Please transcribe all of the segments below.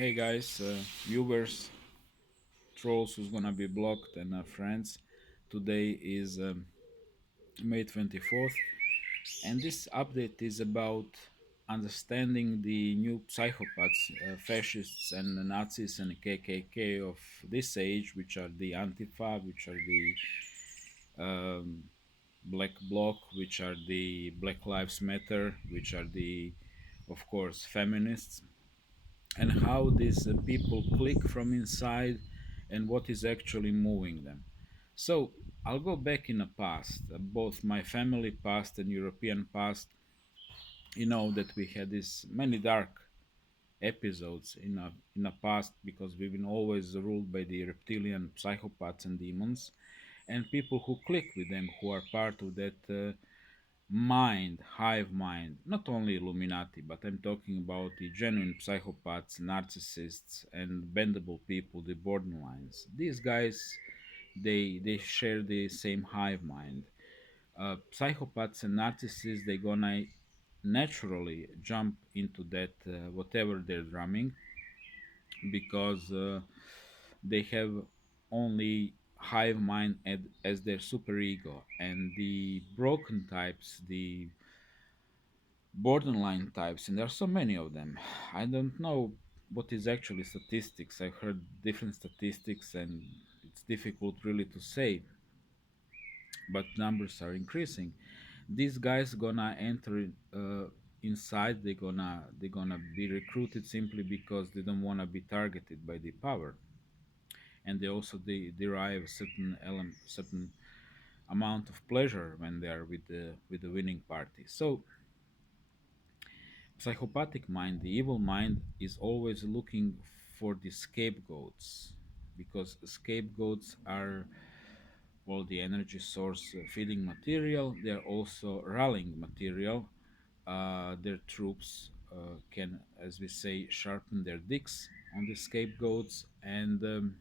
Hey guys, viewers, trolls who's gonna be blocked, and friends. Today is May 24th, and this update is about understanding the new psychopaths, fascists, and Nazis and KKK of this age, which are the ANTIFA, which are the Black Bloc, which are the Black Lives Matter, which are the, of course, feminists, and how these people click from inside and what is actually moving them. So I'll go back in the past, both my family past and European past. You know that we had this many dark episodes in the past because we've been always ruled by the reptilian psychopaths and demons, and people who click with them, who are part of that mind, hive mind, not only Illuminati, but I'm talking about the genuine psychopaths, narcissists, and bendable people, the borderlines. These guys, they share the same hive mind. Psychopaths and narcissists, they gonna naturally jump into that whatever they're drumming because they have only hive mind as their superego, and the broken types, the borderline types, and there are so many of them. I don't know what is actually statistics. I've heard different statistics, and it's difficult really to say, but numbers are increasing. These guys gonna enter inside. They're gonna be recruited simply because they don't wanna be targeted by the power, and they also derive certain amount of pleasure when they are with the winning party. So psychopathic mind, the evil mind, is always looking for the scapegoats because scapegoats are, well, the energy source feeding material. They are also rallying material. Their troops can, as we say, sharpen their dicks on the scapegoats, and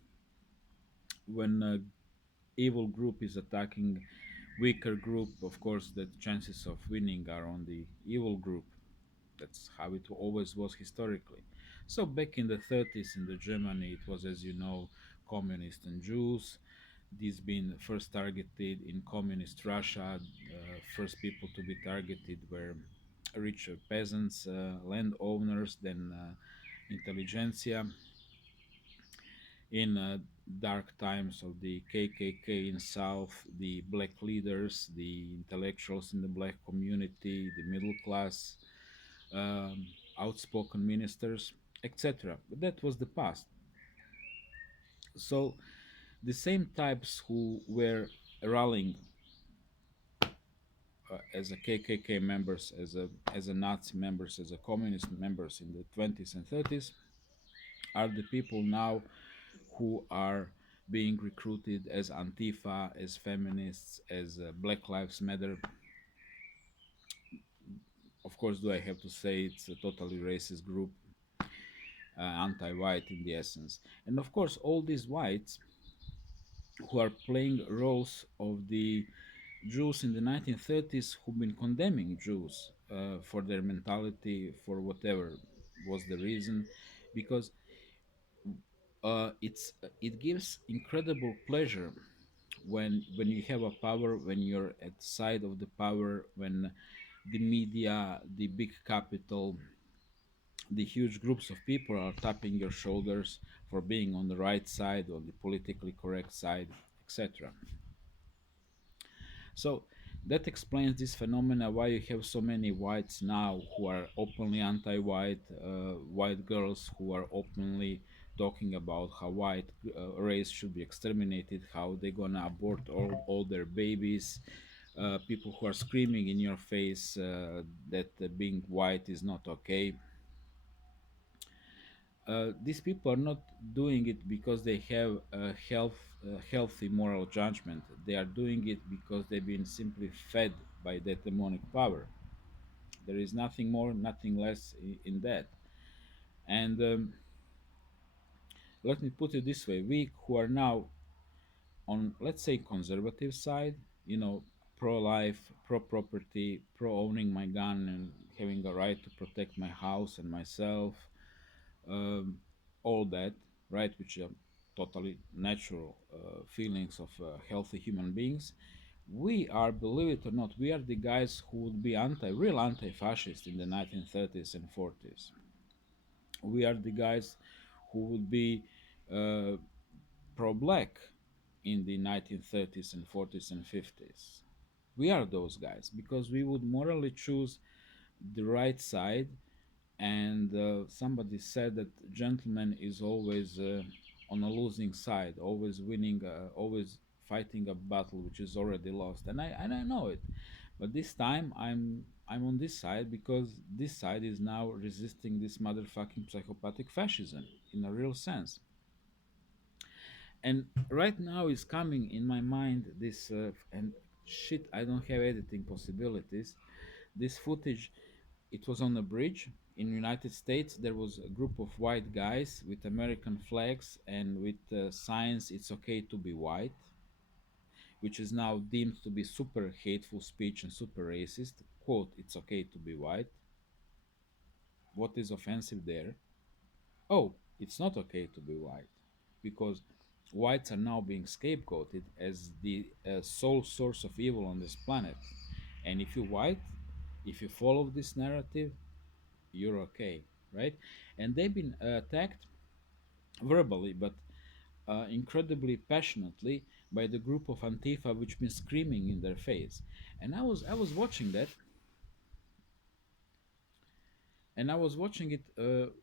when a evil group is attacking weaker group, of course, the chances of winning are on the evil group. That's how it always was historically. So back in the 30s in the Germany, it was, as you know, communists and Jews. These being first targeted in communist Russia. First people to be targeted were rich peasants, landowners, then intelligentsia. In dark times of the KKK in South, the black leaders, the intellectuals in the black community, the middle class, um, outspoken ministers, etc. But that was the past. So the same types who were rallying as a KKK members, as a Nazi members, as a communist members in the 20s and 30s, are the people now who are being recruited as Antifa, as feminists, as Black Lives Matter. Of course, do I have to say it's a totally racist group, anti-white in the essence. And of course, all these whites who are playing roles of the Jews in the 1930s who've been condemning Jews for their mentality, for whatever was the reason, because it gives incredible pleasure when you have a power, when you're at the side of the power, when the media, the big capital, the huge groups of people are tapping your shoulders for being on the right side or the politically correct side, etc. So that explains this phenomena why you have so many whites now who are openly anti-white, white girls who are openly talking about how white race should be exterminated, how they're gonna abort all their babies, people who are screaming in your face that being white is not okay. These people are not doing it because they have a healthy moral judgment. They are doing it because they've been simply fed by that demonic power. There is nothing more, nothing less in that. And let me put it this way: we who are now on, let's say, conservative side, you know, pro-life, pro-property, pro-owning my gun and having a right to protect my house and myself. Um, all that, right, which are totally natural feelings of healthy human beings. We are, believe it or not, we are the guys who would be real anti-fascist in the 1930s and 40s. We are the guys who would be uh, pro-black in the 1930s and 40s and 50s. We are those guys because we would morally choose the right side. And somebody said that gentleman is always on a losing side, always winning, always fighting a battle which is already lost. And I know it, but this time I'm on this side because this side is now resisting this motherfucking psychopathic fascism in a real sense. And right now is coming in my mind this and shit, I don't have editing possibilities. This footage, it was on a bridge in United States. There was a group of white guys with American flags and with signs "It's okay to be white," which is now deemed to be super hateful speech and super racist. Quote, "It's okay to be white." What is offensive there? Oh, it's not okay to be white because whites are now being scapegoated as the sole source of evil on this planet. And if you're white, if you follow this narrative, you're okay, right? And they've been attacked verbally, but incredibly passionately by the group of Antifa, which been screaming in their face. And I was watching that, and I was watching it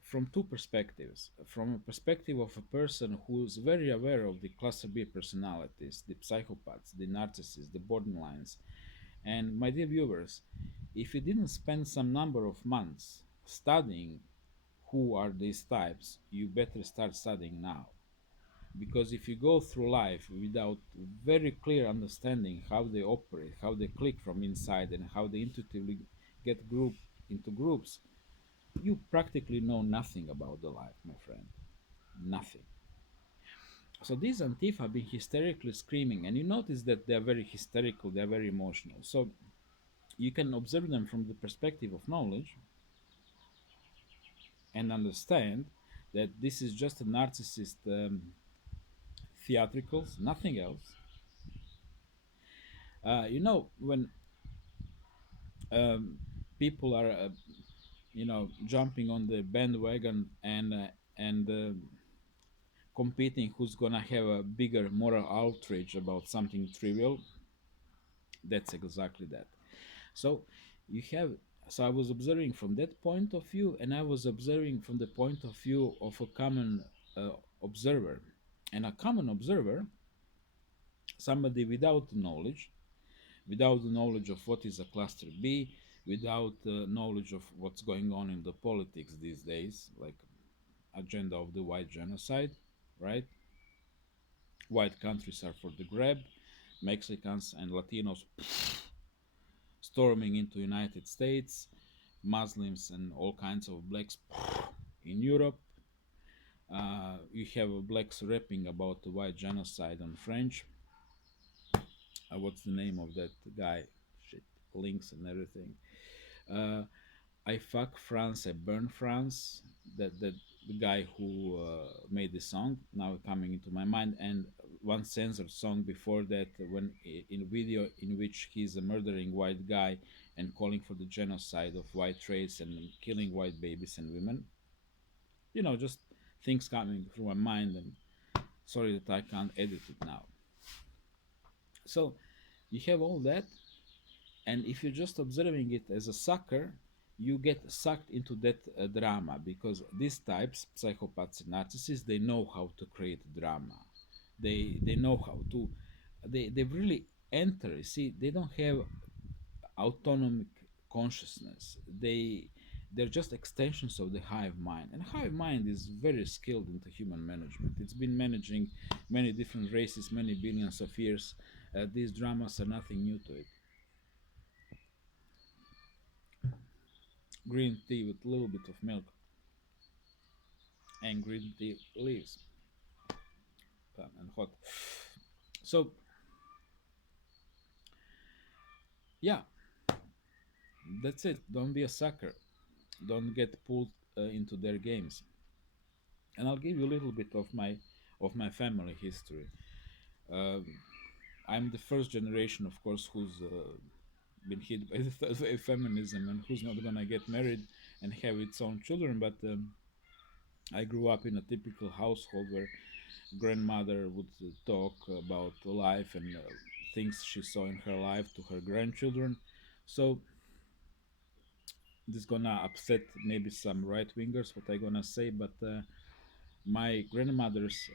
from two perspectives. From a perspective of a person who's very aware of the cluster B personalities, the psychopaths, the narcissists, the borderlines. And my dear viewers, if you didn't spend some number of months studying who are these types, you better start studying now. Because if you go through life without very clear understanding how they operate, how they click from inside, and how they intuitively get grouped into groups, you practically know nothing about the life, my friend. Nothing. So these Antifa have been hysterically screaming, and you notice that they are very hysterical, they are very emotional. So you can observe them from the perspective of knowledge and understand that this is just a narcissist theatricals, nothing else. When um, people are, jumping on the bandwagon and competing who's gonna have a bigger moral outrage about something trivial, that's exactly that. So you have. So I was observing from that point of view, and I was observing from the point of view of a common uh, observer, and a common observer, somebody without the knowledge of what is a cluster B, without the knowledge of what's going on in the politics these days, like agenda of the white genocide, right? White countries are for the grab, Mexicans and Latinos storming into United States, Muslims and all kinds of blacks in Europe. You have blacks rapping about the white genocide on French. What's the name of that guy? Shit, links and everything. Uh, I fuck France, I burn France. That the guy who made the song now coming into my mind, and one censored song before that, when in a video in which he's a murdering white guy and calling for the genocide of white race and killing white babies and women. Just things coming through my mind, and sorry that I can't edit it now. So you have all that, and if you're just observing it as a sucker, you get sucked into that drama, because these types, psychopaths and narcissists, they know how to create drama. They know how to, they really enter. See, they don't have autonomic consciousness. They're just extensions of the hive mind, and hive mind is very skilled into human management. It's been managing many different races many billions of years. These dramas are nothing new to it. Green tea with a little bit of milk and green tea leaves, and hot. So yeah, that's it. Don't be a sucker. Don't get pulled into their games. And I'll give you a little bit of my family history. Um, I'm the first generation, of course, who's been hit by the feminism and who's not gonna get married and have its own children. But I grew up in a typical household where grandmother would talk about life and things she saw in her life to her grandchildren. So this gonna upset maybe some right wingers what I gonna say, but my grandmother's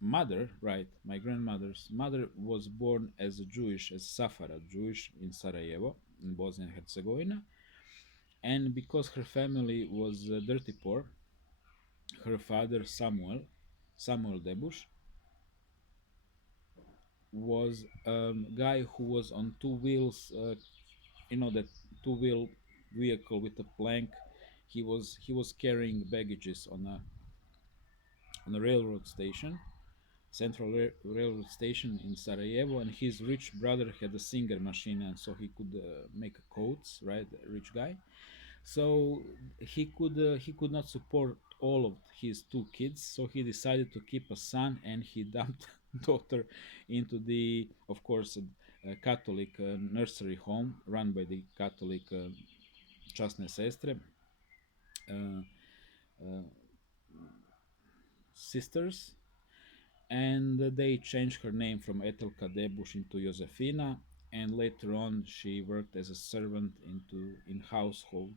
mother, right? My grandmother's mother was born as a Jewish, as Safara Jewish in Sarajevo, in Bosnia and Herzegovina, and because her family was dirty poor, her father Samuel Debush, was a guy who was on two wheels. That two-wheel vehicle with a plank. He was carrying baggages on a railroad station, central railroad station in Sarajevo, and his rich brother had a singer machine, and so he could make coats, right? A rich guy. So he could not support all of his two kids, so he decided to keep a son, and he dumped daughter into the, of course, Catholic nursery home run by the Catholic časne sestre, uh, uh, sisters, and they changed her name from Etelka Debush into Josefina, and later on she worked as a servant in household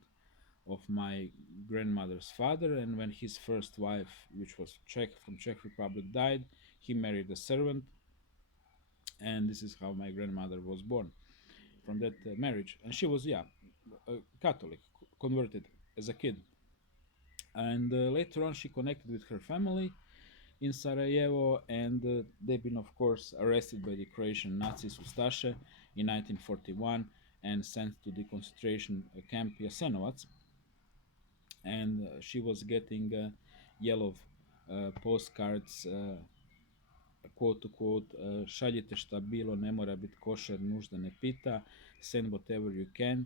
of my grandmother's father. And when his first wife, which was Czech Republic, died, he married a servant, and this is how my grandmother was born from that marriage. And she was, yeah, a Catholic, converted as a kid. And later on, she connected with her family in Sarajevo, and they've been, of course, arrested by the Croatian Nazis Ustaše in 1941 and sent to the concentration camp Jasenovac. And she was getting yellow postcards, quote to quote, šaljite šta bilo, ne mora biti kosher, nužda ne pita, send whatever you can,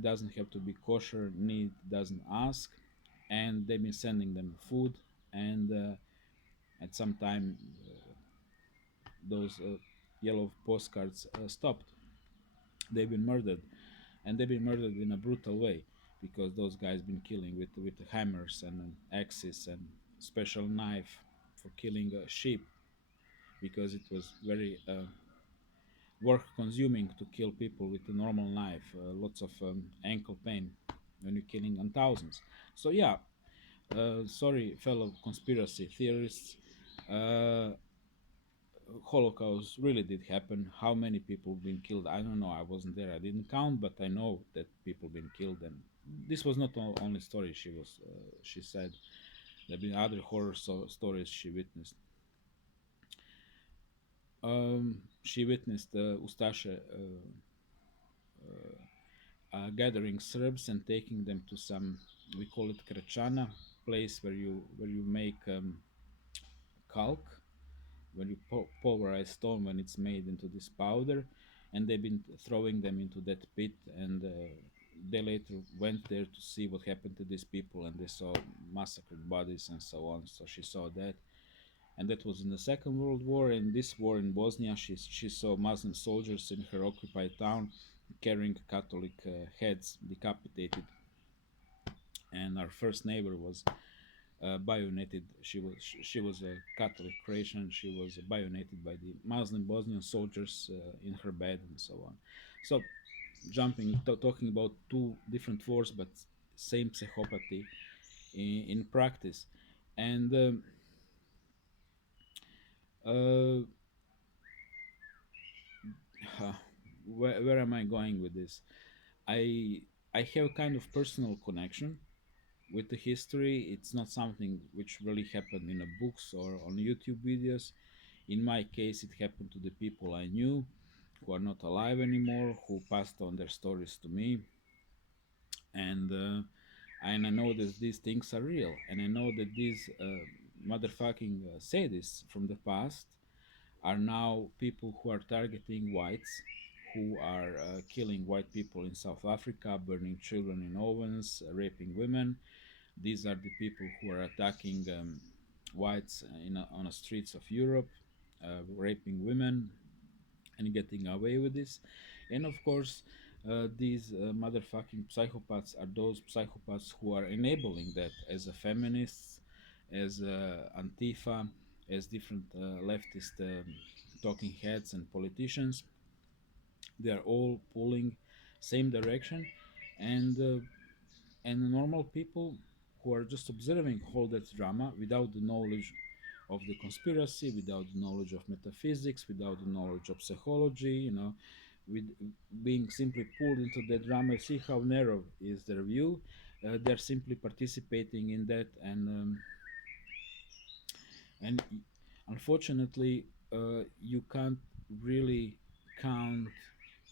doesn't have to be kosher, need doesn't ask. And they've been sending them food, and at some time those yellow postcards stopped. They've been murdered, and they've been murdered in a brutal way, because those guys been killing with hammers and axes and special knife for killing sheep, because it was very work consuming to kill people with a normal knife. Lots of ankle pain when you're killing on thousands. So yeah, sorry, fellow conspiracy theorists. Uh, Holocaust really did happen. How many people been killed? I don't know. I wasn't there. I didn't count, but I know that people been killed. And this was not only story she said. There have been other horror stories she witnessed. She witnessed Ustaše gathering Serbs and taking them to some, we call it krečana, place where you make kalk, when you pulverize stone when it's made into this powder, and they've been throwing them into that pit. And they later went there to see what happened to these people, and they saw massacred bodies and so on. So she saw that, and that was in the Second World War. In this war in Bosnia, she saw Muslim soldiers in her occupied town carrying Catholic heads decapitated, and our first neighbor was bayoneted. She was a Catholic Croatian. She was bayoneted by the Muslim Bosnian soldiers in her bed and so on. So, talking about two different wars, but same psychopathy in practice. And uh, where am I going with this? I I have kind of personal connection with the history. It's not something which really happened in the books or on YouTube videos. In my case, it happened to the people I knew who are not alive anymore, who passed on their stories to me, and I know that these things are real, and I know that these motherfucking sadists from the past are now people who are targeting whites, who are killing white people in South Africa, burning children in ovens, raping women, These are the people who are attacking whites on the streets of Europe, raping women, and getting away with this. And of course, these motherfucking psychopaths are those psychopaths who are enabling that, as a feminists, as Antifa, as different leftist talking heads and politicians. They are all pulling same direction, and normal people who are just observing all that drama without the knowledge of the conspiracy, without the knowledge of metaphysics, without the knowledge of psychology, with being simply pulled into the drama. See how narrow is their view. They're simply participating in that, and unfortunately, you can't really count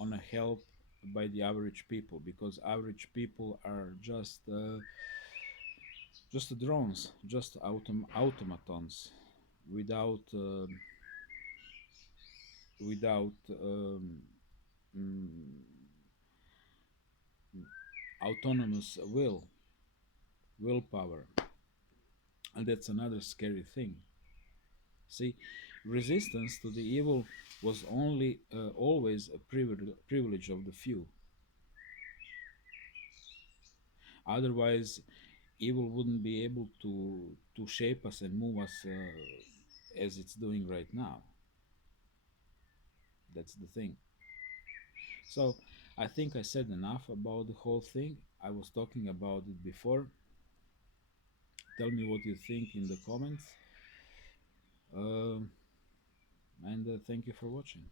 on a help by the average people, because average people are just drones, just automatons, without without mm, autonomous willpower, and that's another scary thing. See, resistance to the evil was only always a privilege of the few. Otherwise, evil wouldn't be able to shape us and move us as it's doing right now. That's the thing. So I think I said enough about the whole thing. I was talking about it before. Tell me what you think in the comments. And thank you for watching.